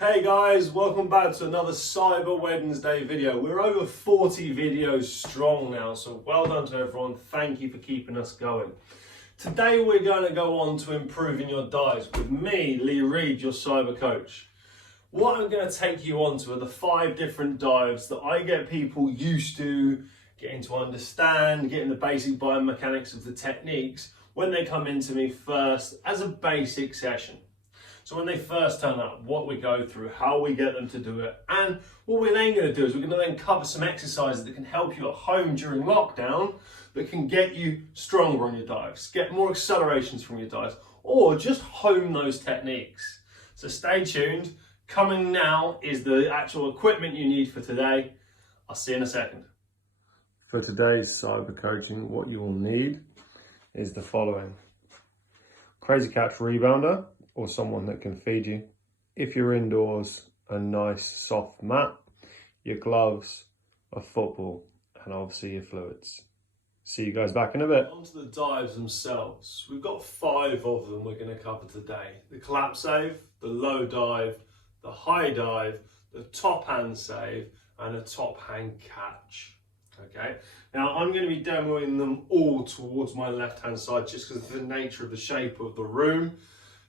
Hey guys, welcome back to another Cyber Wednesday video. We're over 40 videos strong now, so well done to everyone. Thank you for keeping us going. Today we're going to go on to improving your dives with me, Lee Reed, your cyber coach. What I'm going to take you on to are the 5 different dives that I get people used to, getting to understand, getting the basic biomechanics of the techniques when they come into me first as a basic session. So when they first turn up, what we go through, how we get them to do it, and what we're then going to do is we're going to then cover some exercises that can help you at home during lockdown that can get you stronger on your dives, get more accelerations from your dives, or just hone those techniques. So stay tuned. Coming now is the actual equipment you need for today. I'll see you in a second. For today's cyber coaching, what you will need is the following. Crazy catch rebounder, or someone that can feed you. If you're indoors, a nice soft mat, your gloves, a football, and obviously your fluids. See you guys back in a bit. On to the dives themselves. We've got 5 of them we're going to cover today. The collapse save, the low dive, the high dive, the top hand save, and a top hand catch. Okay, now I'm going to be demoing them all towards my left hand side just because of the nature of the shape of the room.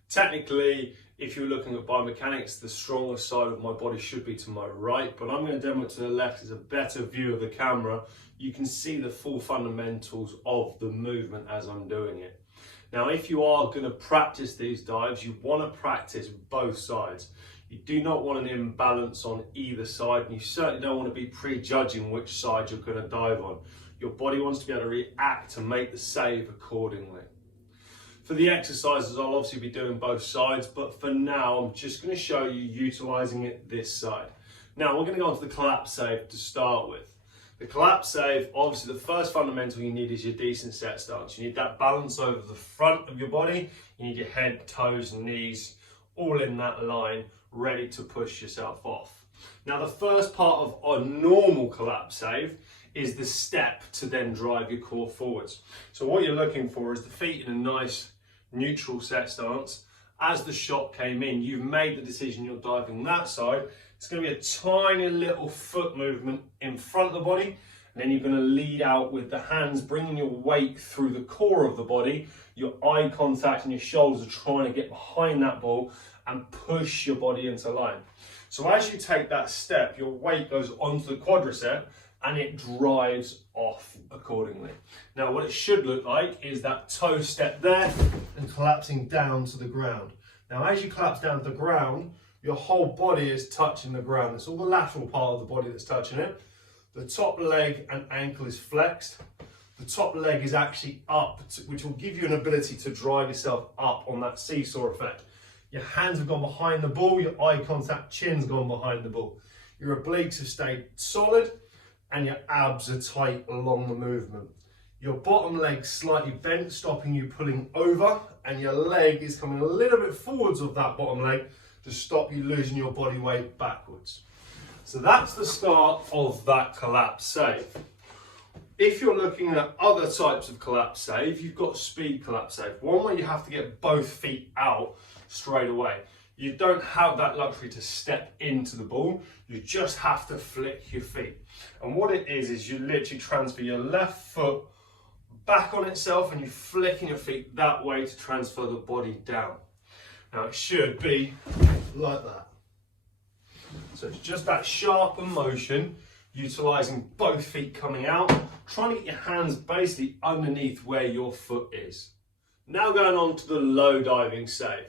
Technically, if you're looking at biomechanics, the stronger side of my body should be to my right, but I'm going to demo it to the left as a better view of the camera. You can see the full fundamentals of the movement as I'm doing it. Now, if you are going to practice these dives, you want to practice both sides. You do not want an imbalance on either side, and you certainly don't want to be prejudging which side you're going to dive on. Your body wants to be able to react to make the save accordingly. For the exercises, I'll obviously be doing both sides, but for now, I'm just going to show you utilising it this side. Now, we're going to go on to the collapse save to start with. The collapse save, obviously the first fundamental you need is your decent set stance. You need that balance over the front of your body. You need your head, toes, and knees all in that line, ready to push yourself off. Now, the first part of a normal collapse save is the step to then drive your core forwards. So what you're looking for is the feet in a nice neutral set stance. As the shot came in, you've made the decision you're diving that side. It's going to be a tiny little foot movement in front of the body, and then you're going to lead out with the hands, bringing your weight through the core of the body. Your eye contact and your shoulders are trying to get behind that ball and push your body into line. So as you take that step, your weight goes onto the quadricep and it drives off accordingly. Now, what it should look like is that toe step there and collapsing down to the ground. Now, as you collapse down to the ground, your whole body is touching the ground. It's all the lateral part of the body that's touching it. The top leg and ankle is flexed. The top leg is actually up, which will give you an ability to drive yourself up on that seesaw effect. Your hands have gone behind the ball, your eye contact, chin's gone behind the ball. Your obliques have stayed solid, and your abs are tight along the movement. Your bottom leg slightly bent, stopping you pulling over, and your leg is coming a little bit forwards of that bottom leg to stop you losing your body weight backwards. So that's the start of that collapse save. If you're looking at other types of collapse save, you've got speed collapse save, one where you have to get both feet out straight away. You don't have that luxury to step into the ball, you just have to flick your feet. And what it is you literally transfer your left foot back on itself and you're flicking your feet that way to transfer the body down. Now it should be like that. So it's just that sharper motion, utilising both feet coming out, trying to get your hands basically underneath where your foot is. Now going on to the low diving save.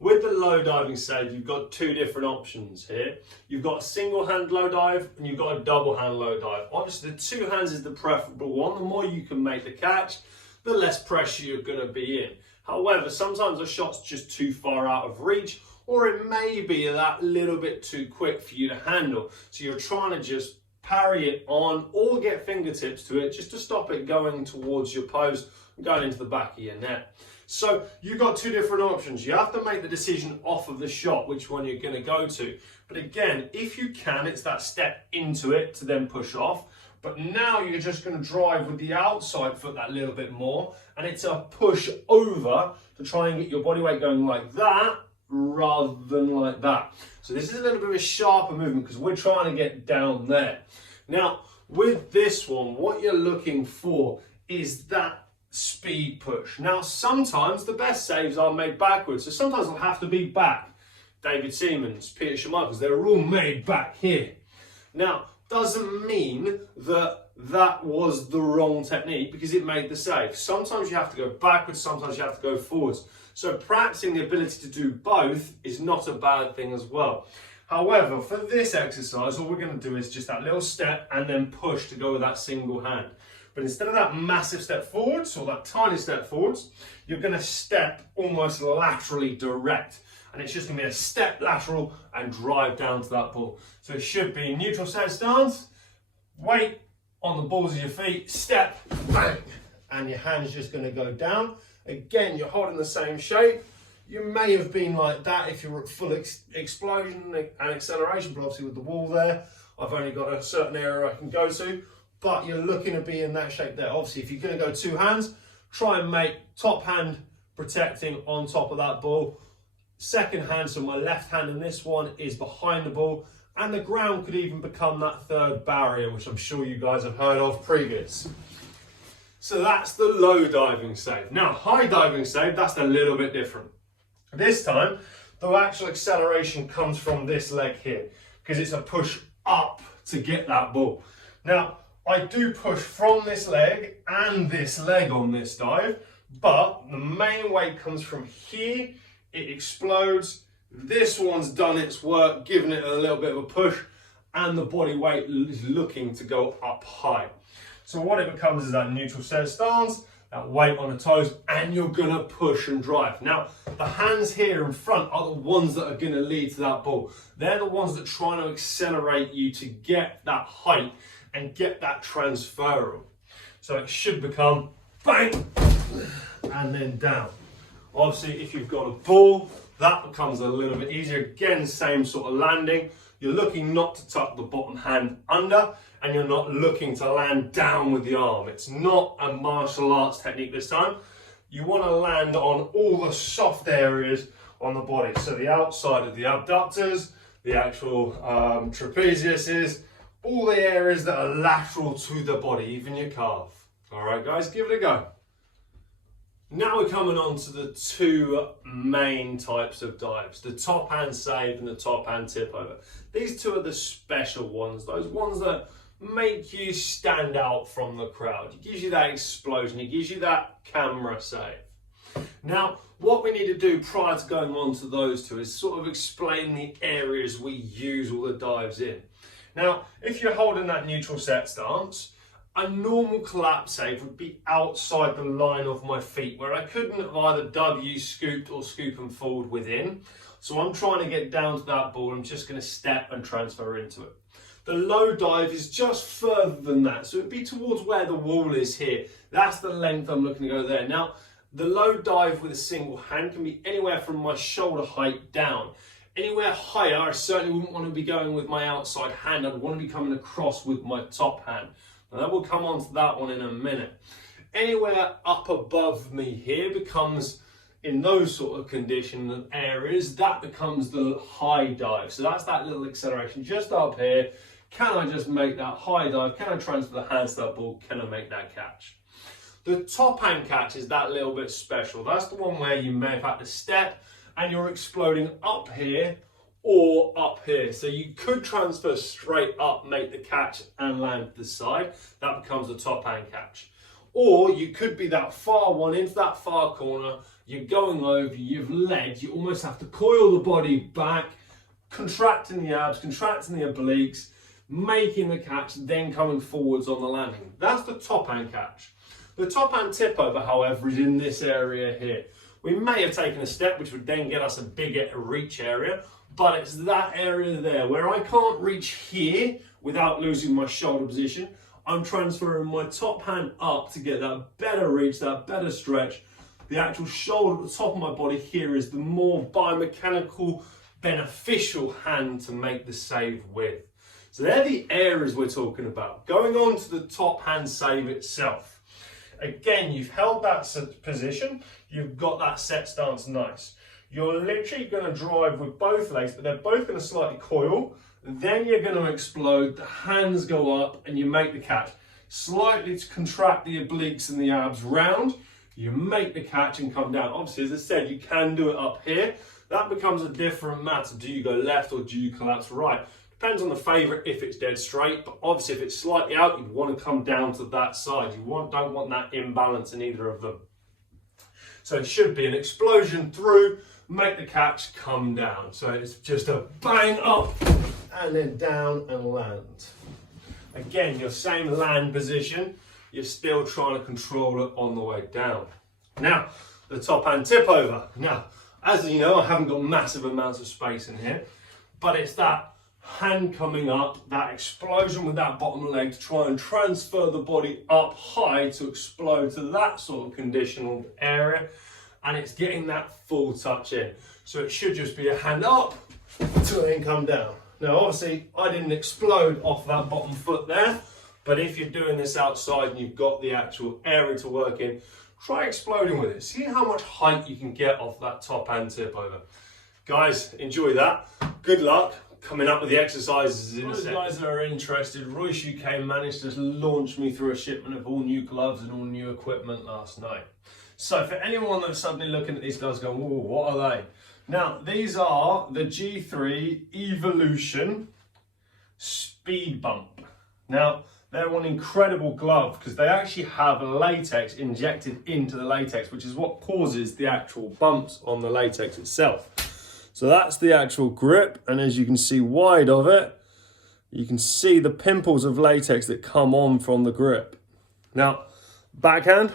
With the low diving save, you've got 2 different options here. You've got a single hand low dive and you've got a double hand low dive. Obviously the 2 hands is the preferable one. The more you can make the catch, the less pressure you're going to be in. However, sometimes a shot's just too far out of reach, or it may be that little bit too quick for you to handle. So you're trying to just parry it on or get fingertips to it just to stop it going towards your post and going into the back of your net. So you've got 2 different options. You have to make the decision off of the shot which one you're going to go to. But again, if you can, it's that step into it to then push off. But now you're just going to drive with the outside foot that little bit more, and it's a push over to try and get your body weight going like that rather than like that. So this is a little bit of a sharper movement because we're trying to get down there. Now, with this one, what you're looking for is that speed push. Now, sometimes the best saves are made backwards, so sometimes it'll have to be back. David Seaman's, Peter Schmeichel's, they're all made back here. Now, doesn't mean that that was the wrong technique because it made the save. Sometimes you have to go backwards, sometimes you have to go forwards. So practicing the ability to do both is not a bad thing as well. However, for this exercise, all we're going to do is just that little step and then push to go with that single hand. But instead of that massive step forwards or that tiny step forwards, you're going to step almost laterally direct. And it's just going to be a step lateral and drive down to that ball. So it should be neutral set stance, weight on the balls of your feet, step, bang, and your hand's just going to go down. Again, you're holding the same shape. You may have been like that if you're at full explosion and acceleration, but obviously with the wall there, I've only got a certain area I can go to, but you're looking to be in that shape there. Obviously, if you're going to go two hands, try and make top hand protecting on top of that ball. Second hand, so my left hand in this one is behind the ball, and the ground could even become that third barrier, which I'm sure you guys have heard of previous. So that's the low diving save. Now, high diving save, that's a little bit different. This time, the actual acceleration comes from this leg here, because it's a push up to get that ball. Now, I do push from this leg and this leg on this dive, but the main weight comes from here. It explodes. This one's done its work, giving it a little bit of a push, and the body weight is looking to go up high. So what it becomes is that neutral set stance, that weight on the toes, and you're gonna push and drive. Now, the hands here in front are the ones that are gonna lead to that ball. They're the ones that are trying to accelerate you to get that height and get that transfer. So it should become bang, and then down. Obviously, if you've got a ball, that becomes a little bit easier. Again, same sort of landing. You're looking not to tuck the bottom hand under, and you're not looking to land down with the arm. It's not a martial arts technique this time. You want to land on all the soft areas on the body. So the outside of the abductors, the actual trapeziuses, all the areas that are lateral to the body, even your calf. All right, guys, give it a go. Now we're coming on to the two main types of dives, the top hand save and the top hand tip over. These two are the special ones, those ones that make you stand out from the crowd. It gives you that explosion, it gives you that camera save. Now, what we need to do prior to going on to those two is sort of explain the areas we use all the dives in. Now, if you're holding that neutral set stance, a normal collapse save would be outside the line of my feet, where I couldn't have either W scooped or scoop them forward within. So I'm trying to get down to that ball. I'm just going to step and transfer into it. The low dive is just further than that. So it'd be towards where the wall is here. That's the length I'm looking to go there. Now, the low dive with a single hand can be anywhere from my shoulder height down. Anywhere higher, I certainly wouldn't want to be going with my outside hand. I'd want to be coming across with my top hand. Now that will come on to that one in a minute. Anywhere up above me here becomes, in those sort of condition and areas, that becomes the high dive. So that's that little acceleration just up here. Can I just make that high dive? Can I transfer the hands to that ball? Can I make that catch? The top hand catch is that little bit special. That's the one where you may have had to step and you're exploding up here or up here. So you could transfer straight up, make the catch and land to the side. That becomes the top hand catch. Or you could be that far one into that far corner, you're going over, you've led, you almost have to coil the body back, contracting the abs, contracting the obliques, making the catch, then coming forwards on the landing. That's the top hand catch. The top hand tip over, however, is in this area here. We may have taken a step, which would then get us a bigger reach area, but it's that area there where I can't reach here without losing my shoulder position. I'm transferring my top hand up to get that better reach, that better stretch. The actual shoulder at the top of my body here is the more biomechanical, beneficial hand to make the save with. So they're the areas we're talking about. Going on to the top hand save itself. Again, you've held that position, you've got that set stance nice. You're literally going to drive with both legs, but they're both going to slightly coil. Then you're going to explode, the hands go up, and you make the catch. Slightly to contract the obliques and the abs round, you make the catch and come down. Obviously, as I said, you can do it up here. That becomes a different matter. Do you go left or do you collapse right? Depends on the favourite if it's dead straight, but obviously if it's slightly out, you'd want to come down to that side. You don't want that imbalance in either of them. So it should be an explosion through, make the catch, come down. So it's just a bang up and then down and land. Again, your same land position, you're still trying to control it on the way down. Now, the top hand tip over. Now, as you know, I haven't got massive amounts of space in here, but it's that hand coming up, that explosion with that bottom leg to try and transfer the body up high to explode to that sort of conditional area, and it's getting that full touch in. So it should just be a hand up to then come down. Now obviously I didn't explode off that bottom foot there, but if you're doing this outside and you've got the actual area to work in, try exploding with it. See how much height you can get off that top hand tip over. Guys, enjoy that. Good luck coming up with the exercises in a second. For those guys that are interested, Royce UK managed to launch me through a shipment of all new gloves and all new equipment last night. So for anyone that's suddenly looking at these guys going, whoa, what are they? Now, these are the G3 Evolution Speed Bump. Now, they're one incredible glove because they actually have latex injected into the latex, which is what causes the actual bumps on the latex itself. So that's the actual grip, and as you can see wide of it, you can see the pimples of latex that come on from the grip. Now, backhand,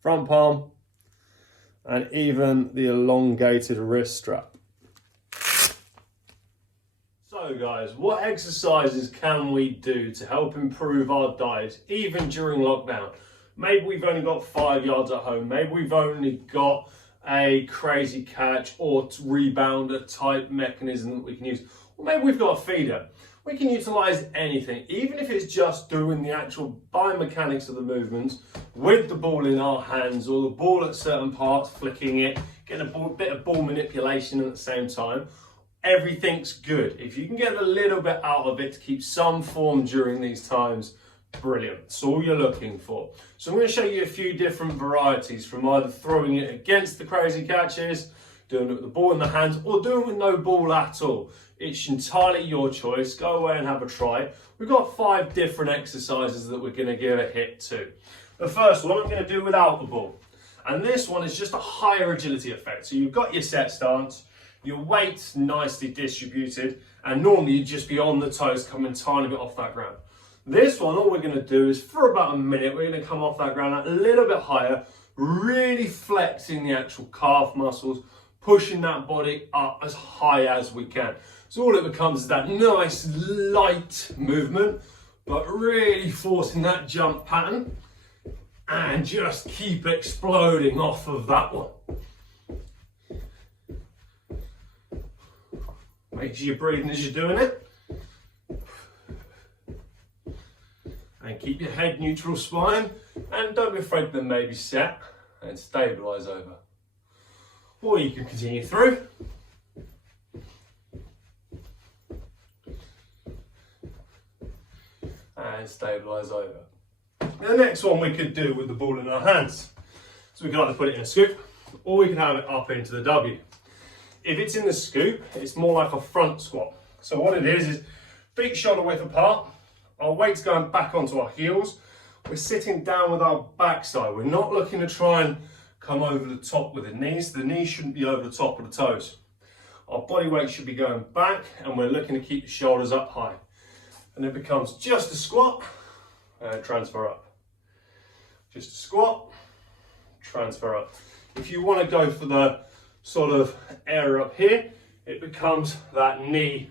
front palm, and even the elongated wrist strap. So guys, what exercises can we do to help improve our diet, even during lockdown? Maybe we've only got 5 yards at home, maybe we've only got a crazy catch or rebounder type mechanism that we can use, or maybe we've got a feeder. We can utilize anything, even if it's just doing the actual biomechanics of the movements with the ball in our hands, or the ball at certain parts, flicking it, getting a bit of ball manipulation at the same time. Everything's good. If you can get a little bit out of it to keep some form during these times, brilliant. That's all you're looking for. So I'm going to show you a few different varieties, from either throwing it against the crazy catches, doing it with the ball in the hands, or doing it with no ball at all. It's entirely your choice. Go away and have a try. We've got 5 different exercises that we're going to give a hit to. The first one I'm going to do without the ball. And this one is just a higher agility effect. So you've got your set stance, your weight's nicely distributed, and normally you'd just be on the toes, coming a tiny bit off that ground. This one, all we're going to do is for about a minute, we're going to come off that ground a little bit higher, really flexing the actual calf muscles, pushing that body up as high as we can. So all it becomes is that nice light movement, but really forcing that jump pattern, and just keep exploding off of that one. Make sure you're breathing as you're doing it. And keep your head neutral spine, and don't be afraid to maybe set and stabilise over. Or you can continue through. And stabilise over. The next one we could do with the ball in our hands. So we can either put it in a scoop, or we can have it up into the W. If it's in the scoop, it's more like a front squat. So what it is feet shoulder width apart, our weight's going back onto our heels, we're sitting down with our backside. We're not looking to try and come over the top with the knees shouldn't be over the top of the toes. Our body weight should be going back, and we're looking to keep the shoulders up high. And it becomes just a squat, and transfer up. Just a squat, transfer up. If you want to go for the sort of area up here, it becomes that knee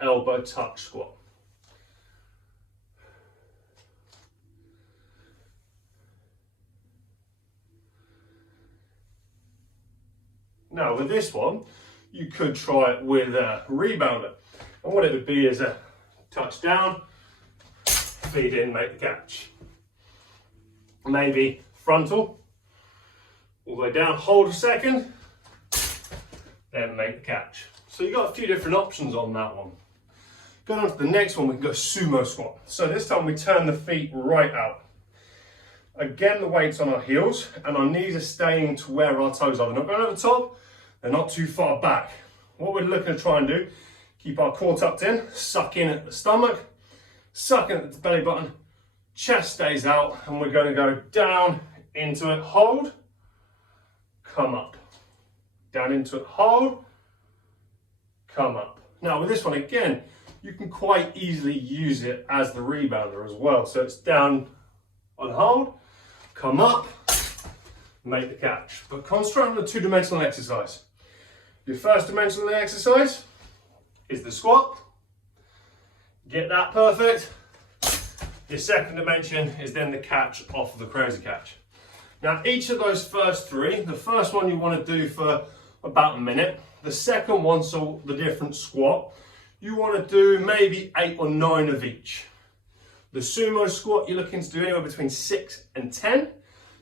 elbow touch squat. Now with this one, you could try it with a rebounder. And what it would be is a touch down, feed in, make the catch. Maybe frontal, all the way down, hold a second, then make the catch. So you've got a few different options on that one. Going on to the next one, we can go sumo squat. So this time we turn the feet right out. Again, the weight's on our heels and our knees are staying to where our toes are. They're not going over the top, they're not too far back. What we're looking to try and do, keep our core tucked in, suck in at the stomach, suck in at the belly button, chest stays out, and we're going to go down into it, hold, come up. Down into it, hold, come up. Now with this one, again, you can quite easily use it as the rebounder as well. So it's down on hold, come up, make the catch. But concentrate on the two-dimensional exercise. Your first dimensional exercise is the squat. Get that perfect. Your second dimension is then the catch off of the crazy catch. Now each of those first three, the first one you want to do for about a minute. The second one, so the different squat, you want to do maybe 8 or 9 of each. The sumo squat, you're looking to do anywhere between 6 and 10.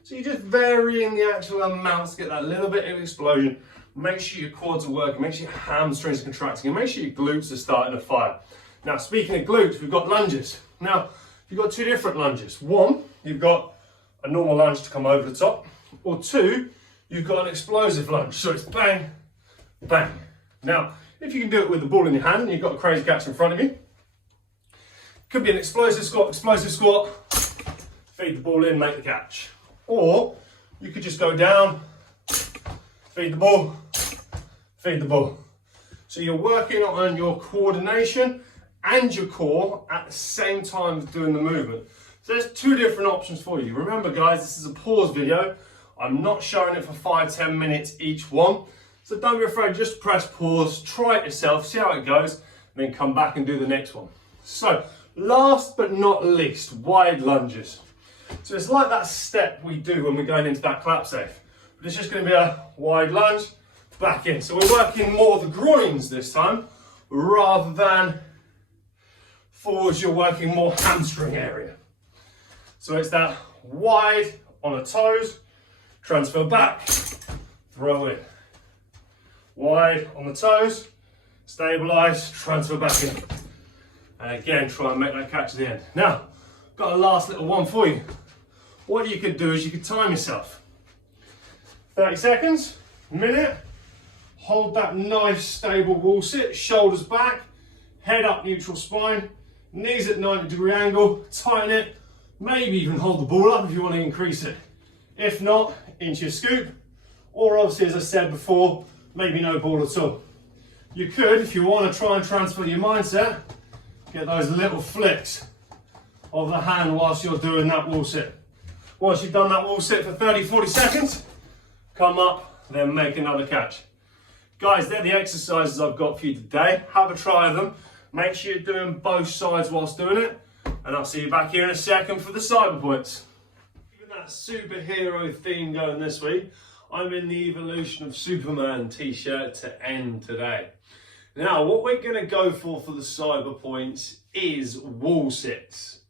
So you're just varying the actual amounts to get that little bit of explosion. Make sure your quads are working, make sure your hamstrings are contracting, and make sure your glutes are starting to fire. Now, speaking of glutes, we've got lunges. Now, you've got 2 different lunges. One, you've got a normal lunge to come over the top, or 2, you've got an explosive lunge. So it's bang, bang. Now, if you can do it with the ball in your hand and you've got a crazy catch in front of you, could be an explosive squat, feed the ball in, make the catch. Or you could just go down, feed the ball, feed the ball. So you're working on your coordination and your core at the same time as doing the movement. So there's 2 different options for you. Remember guys, this is a pause video. I'm not showing it for 5-10 minutes each one. So don't be afraid, just press pause, try it yourself, see how it goes, and then come back and do the next one. So last but not least, wide lunges. So it's like that step we do when we're going into that clap safe. But it's just going to be a wide lunge, back in. So we're working more the groins this time, rather than forwards, you're working more hamstring area. So it's that wide on the toes, transfer back, throw in. Wide on the toes, stabilize, transfer back in. And again, try and make that catch at the end. Now, got a last little one for you. What you could do is you could time yourself. 30 seconds, minute, hold that nice stable wall sit, shoulders back, head up, neutral spine, knees at 90-degree angle, tighten it, maybe even hold the ball up if you want to increase it. If not, into your scoop, or obviously as I said before, maybe no ball at all. You could, if you want to try and transfer your mindset, get those little flicks of the hand whilst you're doing that wall sit. Once you've done that wall sit for 30-40 seconds, come up, then make another catch. Guys, they're the exercises I've got for you today. Have a try of them. Make sure you're doing both sides whilst doing it, and I'll see you back here in a second for the cyber points. Even that superhero theme going this week, I'm in the Evolution of Superman t-shirt to end today. Now, what we're going to go for the cyber points is wall sits.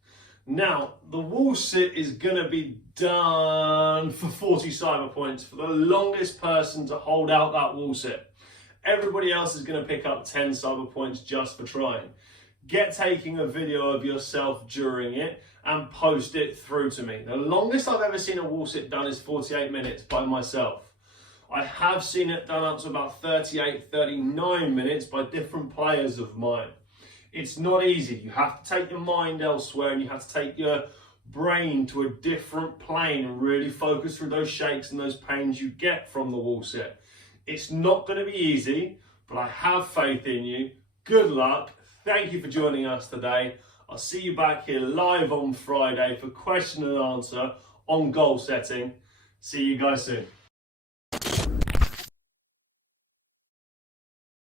Now, the wall sit is going to be done for 40 cyber points for the longest person to hold out that wall sit. Everybody else is going to pick up 10 cyber points just for trying. Get taking a video of yourself during it and post it through to me. The longest I've ever seen a wall sit done is 48 minutes by myself. I have seen it done up to about 38, 39 minutes by different players of mine. It's not easy. You have to take your mind elsewhere and you have to take your brain to a different plane and really focus through those shakes and those pains you get from the wall sit. It's not going to be easy, but I have faith in you. Good luck. Thank you for joining us today. I'll see you back here live on Friday for question and answer on goal setting. See you guys soon.